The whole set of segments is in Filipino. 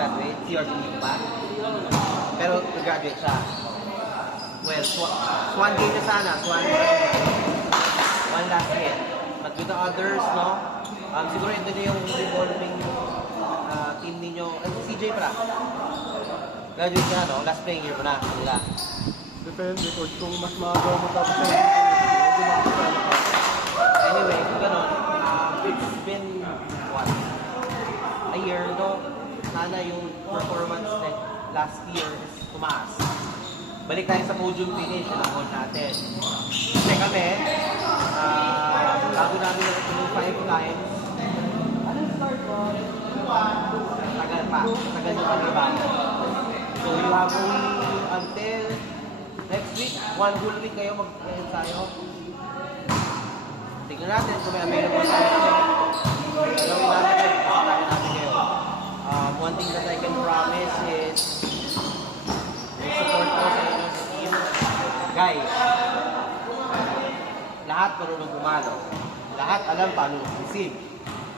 graduate, CRT pa. Pero nag-graduate siya. Well, Swan game na sana. Swan one last year. But with the others, no? Siguro ito na yung revolving team ninyo. CJ pala. Graduate ka na, no? Last playing year mo na. Nila. Depende, coach. Kung mas magaw mo tapos sa anyway, kung gano'n, it's been, what? A year, no? Sana yung performance na last year is tumaas. Balik tayo sa podium finish, yun ang goal natin. Kasi kami, bago namin nag-tulong 5 times, tagal pa, tagal yung pagtrabaho. So you have only until next week, 1 whole week kayo mag-ensayo. Tingnan natin kung may available tayo. Gawin natin kayo, tayo natin kayo. One thing that I can promise is yung support ko sa inyong team. Guys, lahat marunong gumalo. Lahat alam paano mag-receive.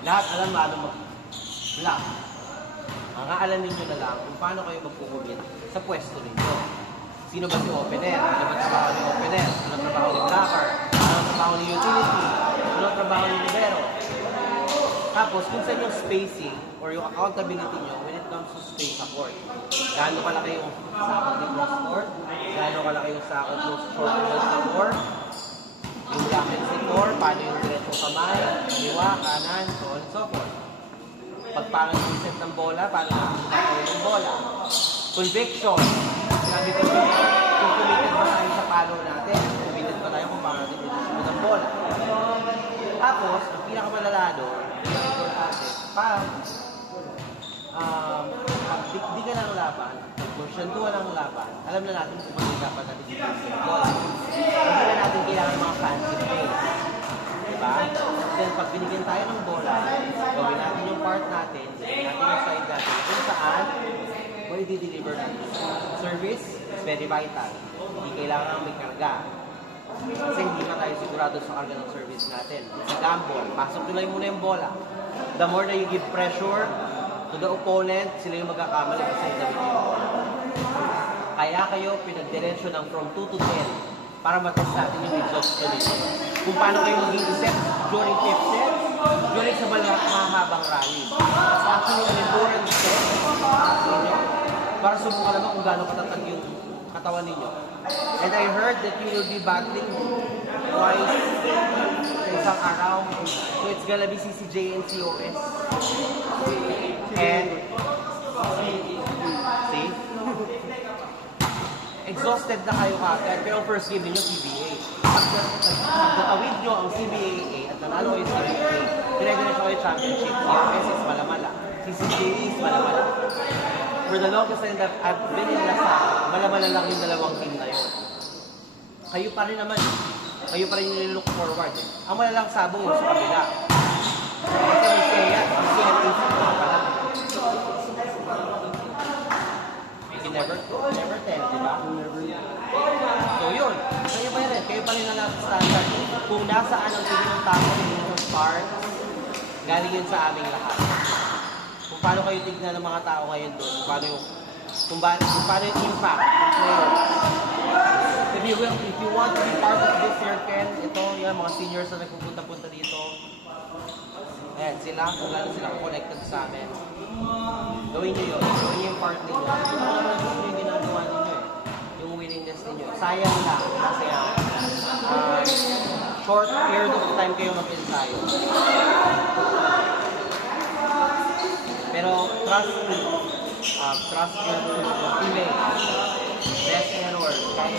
Lahat alam paano mag-block. Ang alam ninyo na lang kung paano kayo magpukumit sa pwesto ninyo. Sino ba si opener? Ano ba trabaho ni opener? Ano trabaho ni blocker? Ano trabaho ni utility? Ano trabaho ni libero? Tapos, kung sa inyong spacing or yung accountability nyo when it comes to space sa court. Gaano kalaki yung sakot ni cross court? Gaano kalaki yung sakot ng short sector? Yung jacket sector? Paano yung diretsong kamay? Kaliwa, kanan, so on and so forth. Pagpangan yung set ng bola, paano yung ng bola? Conviction. Sabi ko, kung committed ba tayo sa palo natin? Committed ba tayo kung paano natin yung ng bola? Tapos, ang pinakamalala doon, pag di ka lang laban, porsyentuhan lang laban, alam na natin kung ano dapat natin dito sa bola. Hindi na natin kailangan mga fancy plays. Diba? Then, pag binigyan tayo ng bola, gawin natin yung part natin, gawin natin yung side natin, kung saan, o i-deliver natin. Service is very vital. Hindi kailangan may karga. Kasi hindi pa tayo sigurado sa karga ng service natin. It's a gamble. Pasok nila muna yung bola. The more that you give pressure to the opponent, sila yung magkakamali kasi yung gawin yung bola. Kaya kayo pinagdiretsyo ng from 2 to 10 para matest natin yung exhaustion nito. Kung paano kayo mag-i-set during 5th set, during sa mahabang rally. It's actually an important step para subukan naman kung gaano katatag yung katawan ninyo. And I heard that you will be battling twice sa isang araw. So it's gonna be CCJ and COS. And see? Exhausted na kayo kagad, pero ang first game ninyo, CBA. Pag natawid nyo ang CBA at nanalo kayo sa CBA, dire-diretso kayo championship. COS is malamala. CCJ is malamala. For the longest time that I've been in Lasal, malamala lang yung dalawang team na yun. Kayo pa rin naman. Kayo pa rin yung look forward. Ang malalang sabong yung sa kabila. Kasi may CEA, may CNA pa lang. You never tell, di ba? So yun, kayo pa rin. Kayo pa rin na lang standard. Kung nasaan ang tingin ng tao ng start, galing yun sa aming lahat. Kung paano kayo tignan ng mga tao ngayon doon, kung paano yung impact ng player. If you want to be part of this circle, ito, yung mga seniors na nagpupunta-punta dito, ayan, kung lalo sila connected sa amin, gawin nyo yun. Gawin nyo yung part ninyo. Ito naman gusto yung ginagawa ninyo eh. Yung willingness ninyo. Sayang lang kasi short period of time kayo mag-ensayo. Pero trust your teammate. Best error. Kaya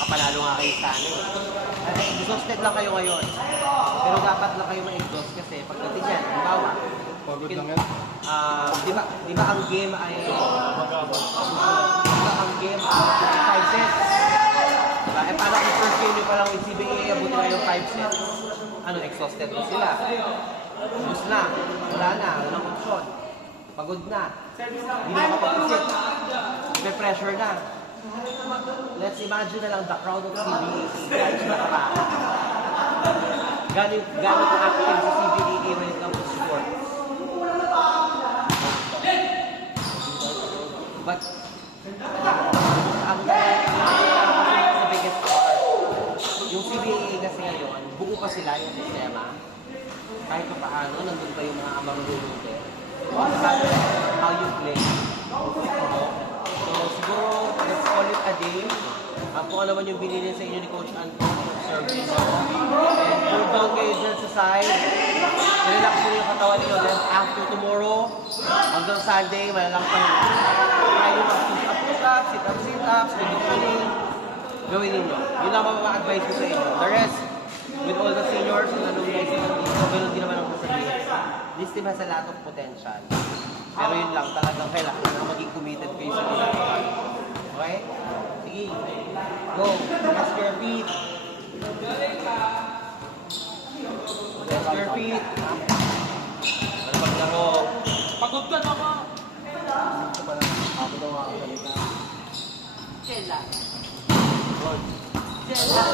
kapanalo nga kayo sa amin. Exhausted lang kayo ngayon. Pero dapat lang kayo ma-exhaust kasi pagdating yan, halimbawa, pagod lang yan. di ba ang game ay 5 sets? Diba? Eh paano kung first game nyo pa lang yung CBA, abutin na yung 5 sets? Ano, exhausted na sila. Ubus na, wala na, walang option. Pagod na. Hindi na makapag-isip. May pressure na. Let's imagine na lang the crowd of CBA. Guys, nakaraan. Gano'n ka active sa CBA when it comes to sports? But, ang sa biggest part, yung CBA kasi ngayon, buo pa sila yung sistema. Kahit pa paano, nandun pa yung mga amang lulutin. How you play. So, siguro, let's call it a day. Kung ano man yung binili sa inyo ni Coach Anton, serve nyo. And cool down kayo dyan sa side. Relax nyo yung katawan nyo. Then after tomorrow, hanggang Sunday, malalang pa nyo. Kaya yung push-up, sit-ups, conditioning. Gawin ninyo. Yun lang ma-advise ko sa inyo. The rest, with all the seniors, kung anong guys naman dito, ganun din naman ang sasabihin. This team has a lot of potential. Pero yun lang, talagang kailangan na maging committed kayo sa ginagawa. Okay? Sige. Go. Rest your feet. Rest your feet. Ano paglaro? Pagod ka na ka. Ito pa lang. Ako daw nga ang salita. Kela. Lord. Kela.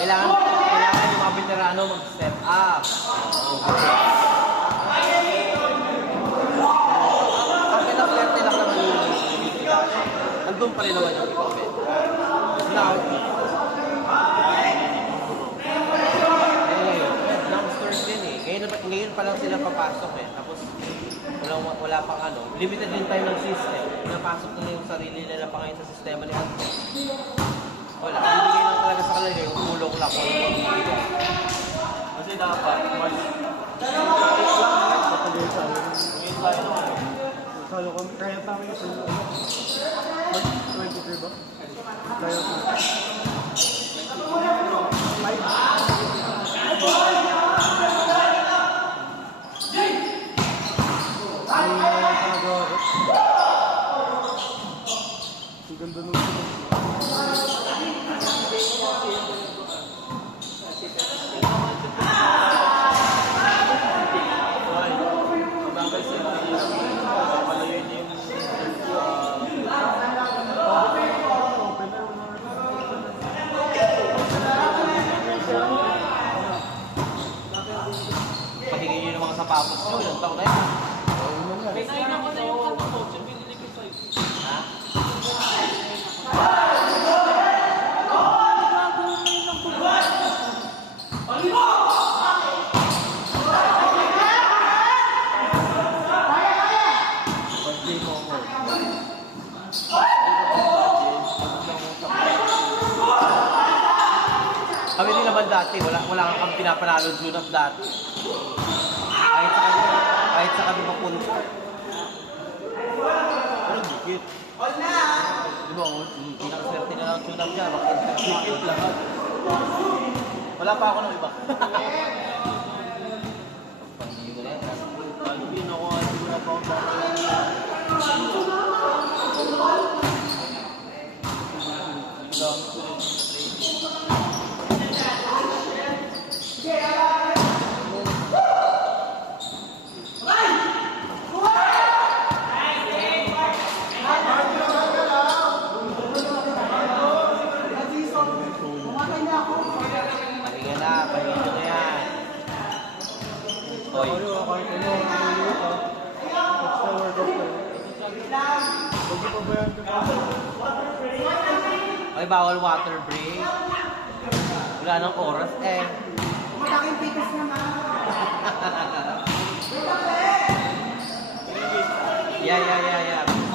Kailangan yung mga veterano mag-step up. Ang pinapwerte lang naman yung andun pa rin naman yung equipment. Now, youngsters din eh. Ngayon pa lang sila papasok eh. Tapos, wala pang ano. Limited din tayo ng system. Pinapasok nila yung sarili nila pa ngayon sa sistema ni Anton. Wala, bibigay lang talaga sa kanila yung tulong lang kung ano bibigay. Kasi dapat, mas Patagay sa amin. ngayon tayo naman. Salo kami. Kaya tayo yung salo. March 23 ba? Kaya tayo. Ang ganda nung Ay, mabagay sila. Papalayo niyo yung pahingin niyo ng mga sapatos niyo. Ilang taon na yan. Pinain ako na yung ano ko. Binili ko sa'yo. Ha? birthday mo ako. Kami din naman dati, wala kang pinapanalo tune-up dati. Kahit sa kami mapunta. Pero bukit. Di ba, pinakaswerte na lang tune-up niya, makikip lahat. Wala pa ako ng iba. Panghiyo ko na yan. Alvin ako, hindi na pa ako pahinga nyo na yan. Oy. Ano, kahit ano, naliliit ha. Extra workout ko. Huwag yung pabayaan ka pa. Ay, bawal water break. Wala nang oras eh. Malaking pikas naman. Yeah.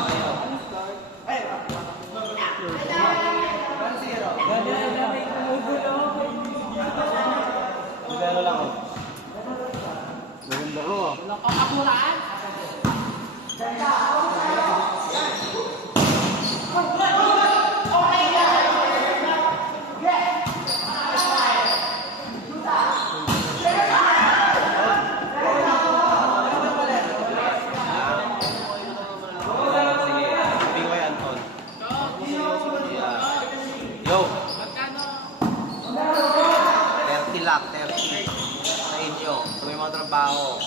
Ayo. Magano lang oh. Maganda ko ah. Walang kakakuraan. Sige, sabihin ko kay Anton. Yeah. Yo, Magkano? 30 lakh, 30 sa inyo. Sa may mga trabaho.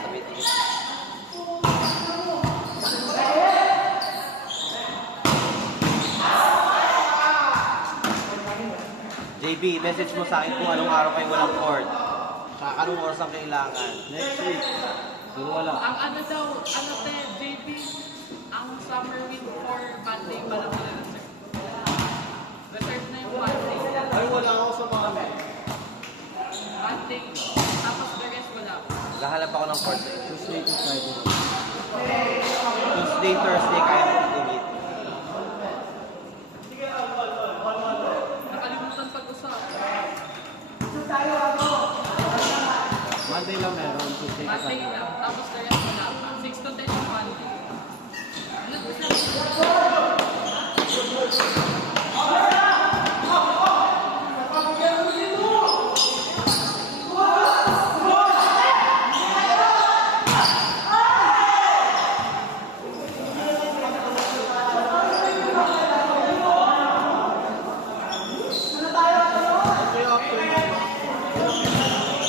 Sa meeting. JB, message mo sa akin kung anong araw kayo walang court. Saka anong oras ang kailangan. Next week. Pero wala. Ang ano daw, ano te, JB, ang summer week for Monday pa lang wala na sir. Reserve na yung Monday. Ay, wala ako sa mga Monday, tapos the rest wala. Lahalap ako ng court. Tuesday to Friday. Tuesday, Thursday, kaya mo i-meet. Nakalimutan pag-usap. Monday lang meron. Tuesday to Monday Friday. lang, tapos the rest wala pa. 6 to 10 yung Monday.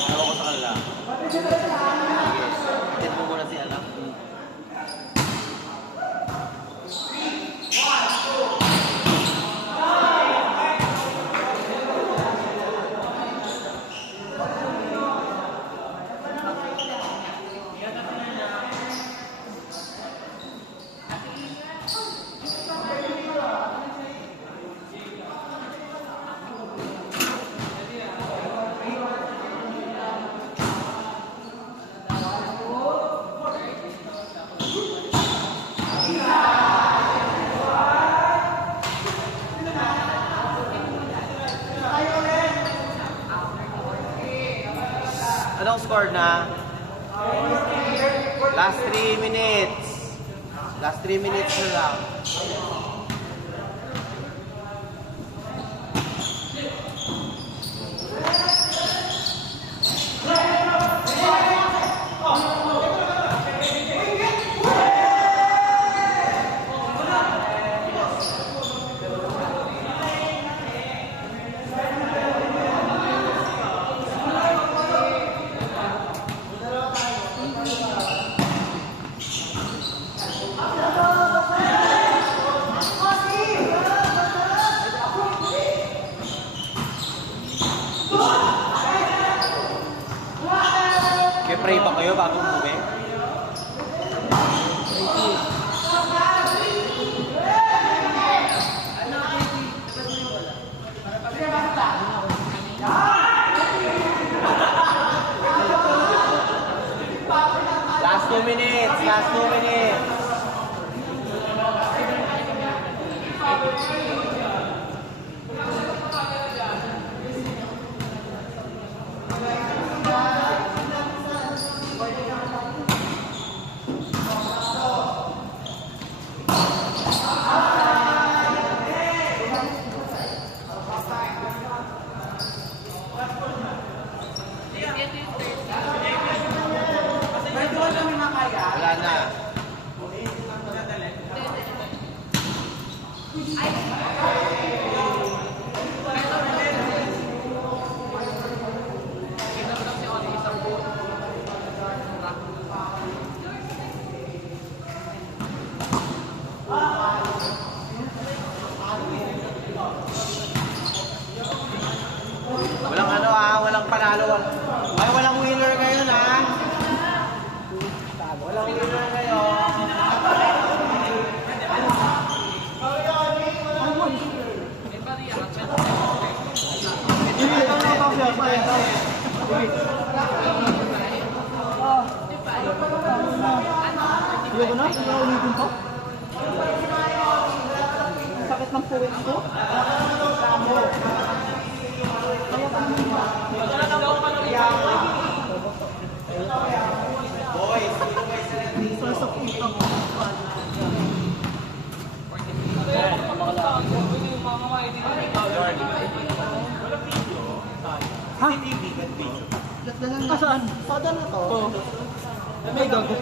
Ewan ko sa kanila. Sige. Atid mo muna si anak. Anong score na? Last 3 minutes. Last 3 minutes na lang. May pray ba kayo bago umuwi? Last 2 minutes. Last 2 minutes. Wala na. Walang ano walang panalo. Ay, walang winner ngayon Walang winner ngayon. Hindi ko na? Hindi ko ulitin to? Sakit ng puwet ko? Boys, Source of income. Ha? Saan? Saan na to? May gago.